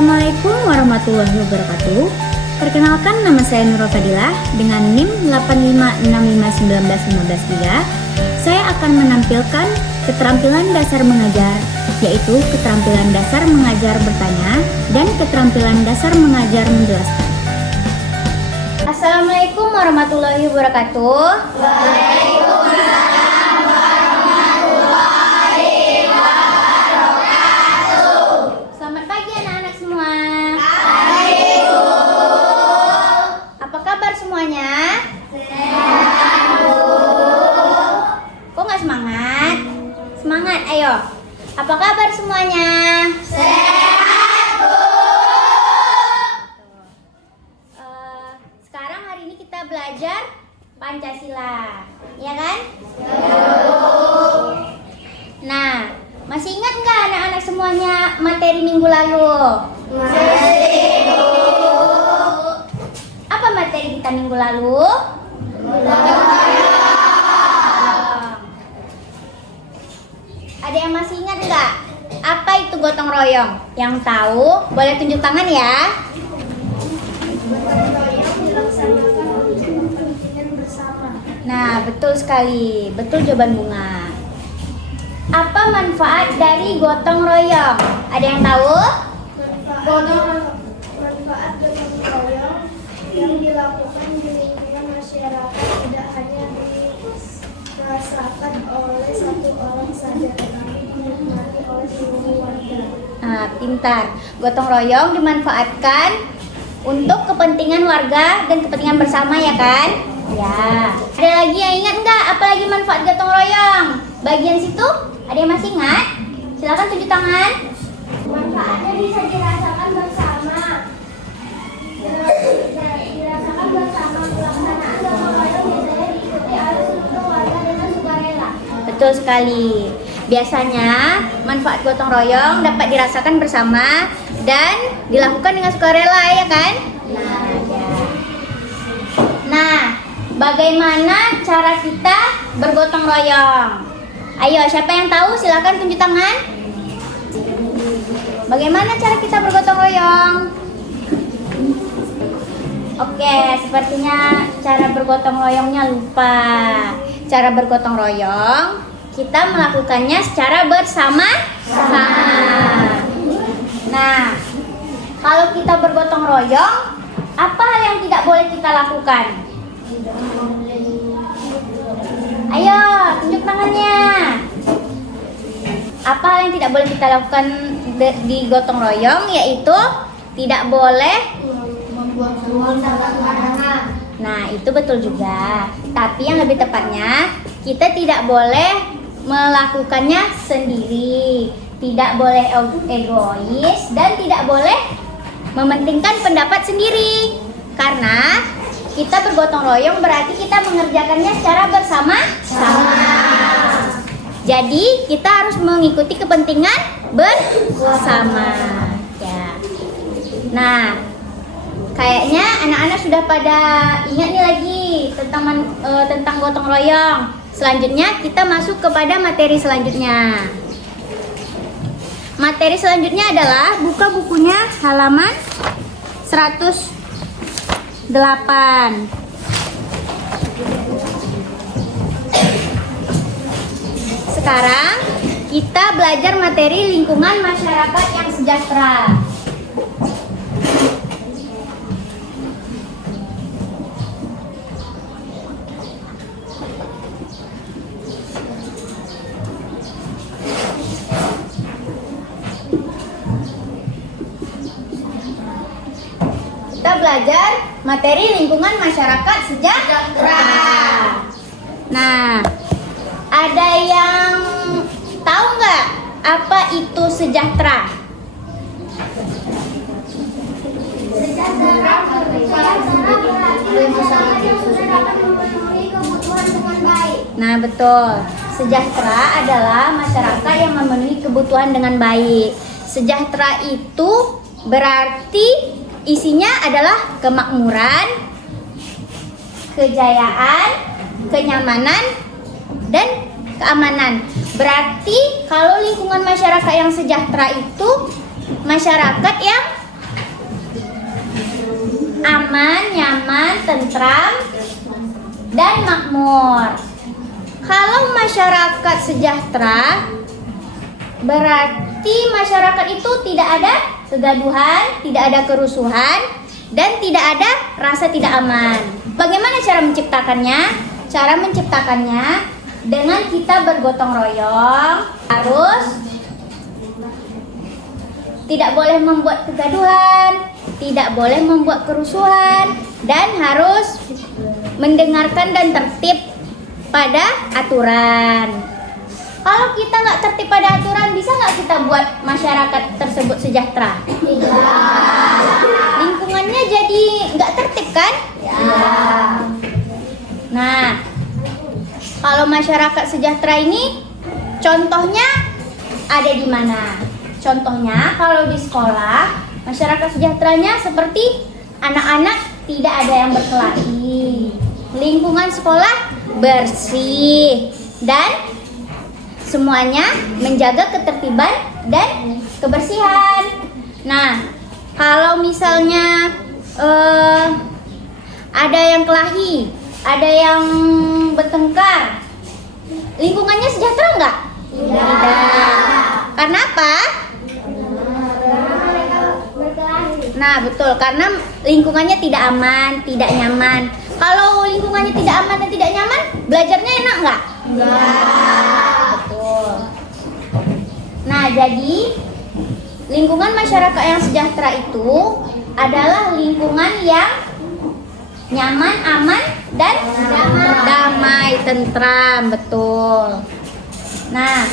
Assalamualaikum warahmatullahi wabarakatuh. Perkenalkan, nama saya Nurul Fadilah dengan NIM 856519153. Saya akan menampilkan keterampilan dasar mengajar, yaitu keterampilan dasar mengajar bertanya dan keterampilan dasar mengajar menjelaskan. Assalamualaikum warahmatullahi wabarakatuh. Waalaikumsalam warahmatullahi wabarakatuh. Selamat pagi anak-anak semua. Pagi, Bu. Apa kabar semuanya? Sehat, Bu. Kok nggak semangat? Semangat, ayo. Apa kabar semuanya? Sehat, Bu. Sekarang hari ini kita belajar Pancasila, ya kan? Nah, masih ingat nggak anak-anak semuanya materi minggu lalu? Masih, Bu. Apa materi kita minggu lalu? Ada yang masih ingat nggak? Apa itu gotong royong? Yang tahu boleh tunjuk tangan ya. Nah, betul sekali. Betul jawaban Bunga. Apa manfaat dari gotong royong? Ada yang tahu? Manfaat gotong royong yang dilakukan di lingkungan masyarakat tidak hanya dirasakan oleh satu orang saja, tetapi dinikmati oleh seluruh warga. Nah, pintar. Gotong royong dimanfaatkan untuk kepentingan warga dan kepentingan bersama, ya kan? Ya. Ada lagi yang ingat nggak? Apa lagi manfaat gotong royong? Bagian situ, ada yang masih ingat? Silakan tunjuk tangan. Manfaatnya bisa dirasakan bersama. Dirasakan bersama pelaksanaan gotong royong biasanya diikuti oleh seluruh warga dengan sukarela. Betul sekali. Biasanya manfaat gotong royong dapat dirasakan bersama dan dilakukan dengan sukarela, ya kan? Nah, ya. Nah, bagaimana cara kita bergotong royong? Ayo, siapa yang tahu? Silakan tunjuk tangan. Bagaimana cara kita bergotong royong? Oke, sepertinya cara bergotong royongnya lupa. Cara bergotong royong kita melakukannya secara bersama-sama. Nah, kalau kita bergotong royong, apa hal yang tidak boleh kita lakukan? Ayo, tunjuk tangannya. Apa hal yang tidak boleh kita lakukan di gotong royong, yaitu tidak boleh Membuang sampah sembarangan. Nah, itu betul juga. Tapi yang lebih tepatnya, kita tidak boleh melakukannya sendiri. Tidak boleh egois dan tidak boleh mementingkan pendapat sendiri. Karena kita bergotong royong berarti kita mengerjakannya secara bersama-sama. Jadi, kita harus mengikuti kepentingan bersama. Ya. Nah, kayaknya anak-anak sudah pada ingat nih lagi tentang gotong royong. Selanjutnya kita masuk kepada materi selanjutnya. Materi selanjutnya adalah buka bukunya halaman 108. Sekarang kita belajar materi lingkungan masyarakat yang sejahtera. Kita belajar materi lingkungan masyarakat sejahtera. Nah, ada yang tahu nggak apa itu sejahtera? Sejahtera berarti masyarakat yang sudah dapat memenuhi kebutuhan dengan baik. Nah, betul. Sejahtera adalah masyarakat yang memenuhi kebutuhan dengan baik. Sejahtera itu berarti isinya adalah kemakmuran, kejayaan, kenyamanan, dan keamanan. Berarti kalau lingkungan masyarakat yang sejahtera itu masyarakat yang aman, nyaman, tentram, dan makmur. Kalau masyarakat sejahtera, berarti masyarakat itu tidak ada kegaduhan, tidak ada kerusuhan, dan tidak ada rasa tidak aman. Bagaimana cara menciptakannya? Cara menciptakannya dengan kita bergotong royong, harus tidak boleh membuat kegaduhan, tidak boleh membuat kerusuhan, dan harus mendengarkan dan tertib pada aturan. Kalau kita nggak tertib pada aturan, bisa nggak kita buat masyarakat tersebut sejahtera? Tidak. Lingkungannya jadi nggak tertib kan? Ya. Nah, kalau masyarakat sejahtera ini, contohnya ada di mana? Contohnya kalau di sekolah, masyarakat sejahteranya seperti anak-anak tidak ada yang berkelahi, lingkungan sekolah bersih, dan semuanya menjaga ketertiban dan kebersihan. Nah, kalau misalnya ada yang kelahi, ada yang bertengkar, lingkungannya sejahtera nggak? Tidak. Karena apa? Nah, betul, karena lingkungannya tidak aman, tidak nyaman. Kalau lingkungannya tidak aman dan tidak nyaman, belajarnya enak nggak? Enggak. Betul. Nah, jadi lingkungan masyarakat yang sejahtera itu adalah lingkungan yang nyaman, aman, dan damai, tentram, betul. Nah,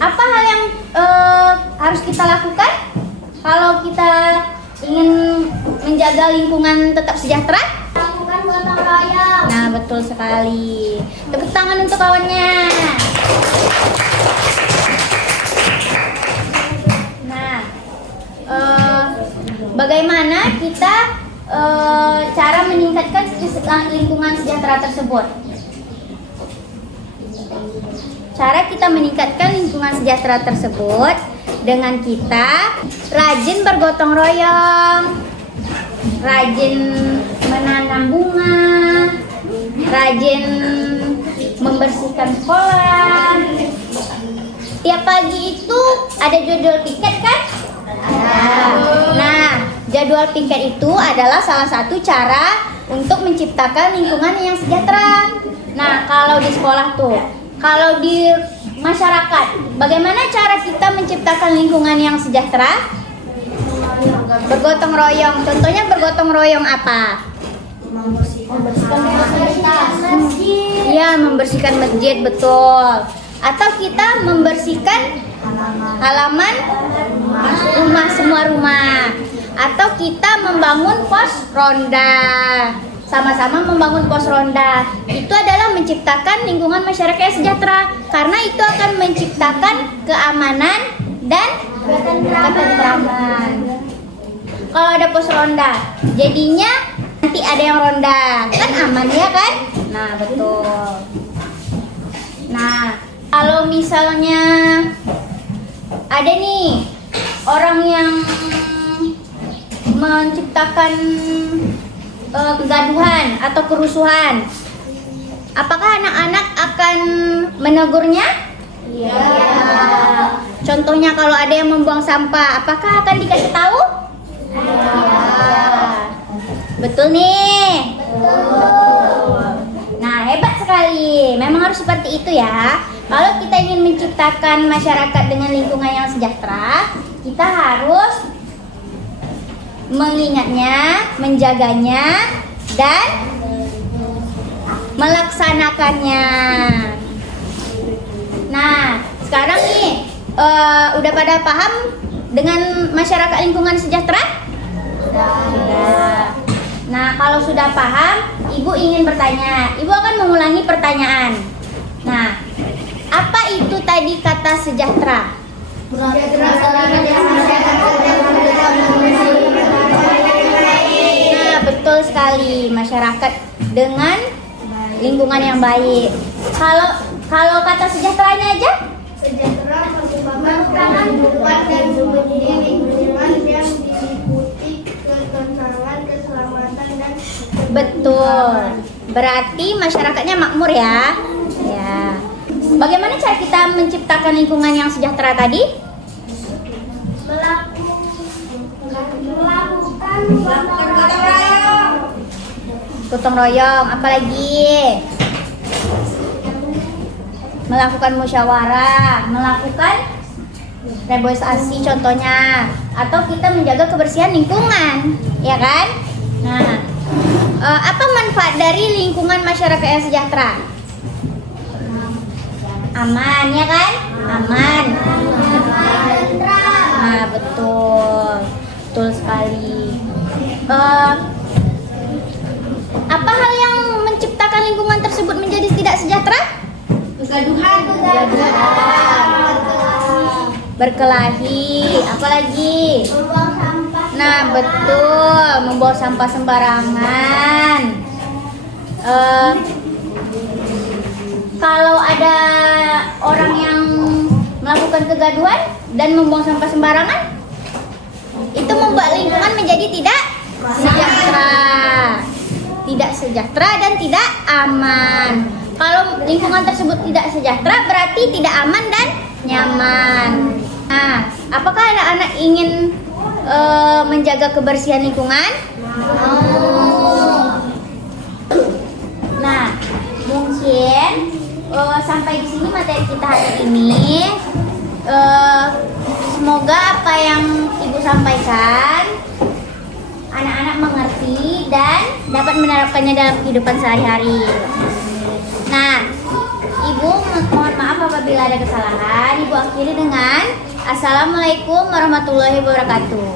apa hal yang harus kita lakukan kalau kita ingin menjaga lingkungan tetap sejahtera? Lakukan gotong royong. Nah, betul sekali. Tepuk tangan untuk kawannya. Nah, bagaimana kita cara meningkatkan lingkungan sejahtera tersebut? Cara kita meningkatkan lingkungan sejahtera tersebut dengan kita rajin bergotong royong, rajin menanam bunga, rajin membersihkan sekolah. Tiap pagi itu ada jadwal piket kan? Nah, jadwal piket itu adalah salah satu cara untuk menciptakan lingkungan yang sejahtera. Nah, kalau di sekolah tuh, kalau di masyarakat, bagaimana cara kita menciptakan lingkungan yang sejahtera? Bergotong royong. Contohnya bergotong royong apa? Membersihkan masjid. Iya, membersihkan masjid, betul. Atau kita membersihkan halaman rumah, semua rumah. Atau kita membangun pos ronda. Sama-sama membangun pos ronda. Itu adalah menciptakan lingkungan masyarakat yang sejahtera, karena itu akan menciptakan keamanan dan ketentraman. Kalau ada pos ronda, jadinya nanti ada yang ronda, kan aman ya kan? Nah, betul. Nah, kalau misalnya ada nih orang yang menciptakan kegaduhan atau kerusuhan, apakah anak-anak akan menegurnya? Iya. Contohnya kalau ada yang membuang sampah, apakah akan dikasih tahu? Iya. Betul nih. Betul. Nah, hebat sekali. Memang harus seperti itu ya. Kalau kita ingin menciptakan masyarakat dengan lingkungan yang sejahtera, kita harus mengingatnya, menjaganya, dan melaksanakannya. Nah, sekarang nih udah pada paham dengan masyarakat lingkungan sejahtera? Sudah. Nah, kalau sudah paham, Ibu ingin bertanya. Ibu akan mengulangi pertanyaan. Nah, apa itu tadi kata sejahtera? Nah, betul sekali, masyarakat dengan lingkungan yang baik. Kalau kata sejahteranya aja? Sejahtera merupakan kehidupan dan lingkungan yang diliputi ketentraman, keselamatan, Betul. Berarti masyarakatnya makmur ya. Ya. Bagaimana cara kita menciptakan lingkungan yang sejahtera tadi? Melakukan Gotong royong, apalagi? Melakukan musyawarah, melakukan reboisasi contohnya, atau kita menjaga kebersihan lingkungan, ya kan? Nah, apa manfaat dari lingkungan masyarakat yang sejahtera? Aman, ya kan? Aman. Nah, betul sekali. Apa hal yang menciptakan lingkungan tersebut menjadi tidak sejahtera? kegaduhan. Berkelahi, apalagi? Membuang sampah. Nah, betul, membawa sampah sembarangan. Kalau ada orang yang melakukan kegaduhan dan membuang sampah sembarangan, itu membuat lingkungan menjadi tidak sejahtera. Tidak sejahtera dan tidak aman. Kalau lingkungan tersebut tidak sejahtera, berarti tidak aman dan nyaman. Nah, apakah anak-anak ingin menjaga kebersihan lingkungan? Nah, mungkin sampai di sini materi kita hari ini. Semoga apa yang Ibu sampaikan anak-anak mengerti dan dapat menerapkannya dalam kehidupan sehari-hari. Nah, Ibu mohon maaf apabila ada kesalahan. Ibu akhiri dengan Assalamualaikum warahmatullahi wabarakatuh.